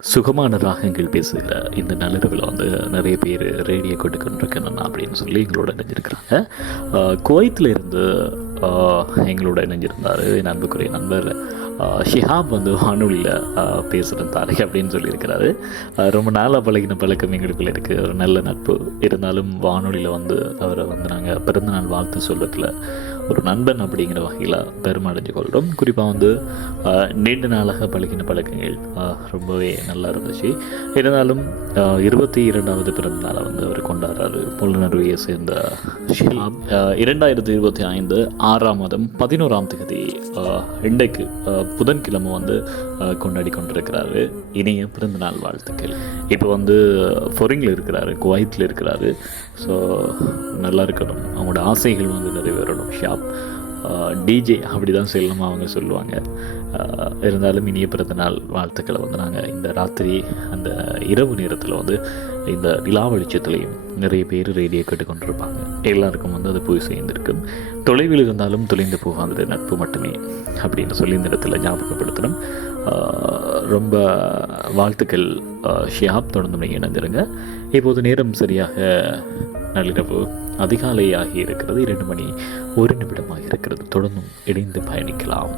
சுகமான ராகங்கள் பேசுகிற இந்த நள்ளிரவில் வந்து நிறைய பேர் ரேடியோ கொண்டு கொண்டிருக்கணும் அப்படின்னு சொல்லி எங்களோட இணைஞ்சிருக்கிறாங்க. குவைத்தில் இருந்து எங்களோட இணைஞ்சிருந்தார் என் அன்புக்குரிய நண்பர் ஷிஹாப் வந்து வானொலியில் பேசியிருந்தாரு அப்படின்னு சொல்லியிருக்கிறாரு. ரொம்ப நாளாக பழகின பழக்கம் எங்களுக்குள்ள இருக்குது ஒரு நல்ல நட்பு இருந்தாலும் வானொலியில் வந்து அவரை வந்து நாங்கள் பிறந்தநாள் வாழ்த்து சொல்வதில் ஒரு நண்பன் அப்படிங்கிற வகையில் பெருமடைஞ்சு கொள்கிறோம் குறிப்பாக வந்து நீண்ட நாளாக பழகின பழக்கங்கள் ரொம்பவே நல்லா இருந்துச்சு. இருந்தாலும் இருபத்தி இரண்டாவது பிறந்தநாளை வந்து அவர் கொண்டாடுறாரு. புலனர்வையை சேர்ந்த ஷிஹாப். இரண்டாயிரத்தி இருபத்தி ஐந்து ஆறாம் மாதம் பதினோராம் தேதி இன்றைக்கு புதன்கிழமை வந்து கொண்டாடி கொண்டிருக்கிறாரு. இனிய பிறந்தநாள் வாழ்த்துக்கள். இப்போ வந்து ஃபொரிங்கில் இருக்கிறாரு குவைத்தில் இருக்கிறாரு. ஸோ நல்லா இருக்கணும். அவங்களோட ஆசைகள் வந்து நிறைவேறணும் ஷாப். டிஜே அப்படி தான் செல்லணும் அவங்க சொல்லுவாங்க. இருந்தாலும் இனிய பிறந்தநாள் வாழ்த்துக்களை வந்து நாங்கள் இந்த ராத்திரி அந்த இரவு நேரத்தில் வந்து இந்த நிலா வெளிச்சத்துலேயும் நிறைய பேர் ரேடியோ கேட்டுக்கொண்டிருப்பாங்க. எல்லாருக்கும் வந்து அது போய் சேர்ந்திருக்கும். தொலைவில் இருந்தாலும் தொலைந்து போகாதது நட்பு மட்டுமே அப்படின்னு சொல்லி இந்த இடத்துல ஞாபகப்படுத்தணும். ரொம்ப வாழ்த்துக்கள் ஷியாப் தொடர்ந்து இணைஞ்சிருங்க இணைந்திருங்க. இப்போது நேரம் சரியாக நள்ளிரவு. அதிகாலையாகி இருக்கிறது இரண்டு மணி ஒரு நிமிடமாக இருக்கிறது. தொடர்ந்தும் இணைந்து பயணிக்கலாம்.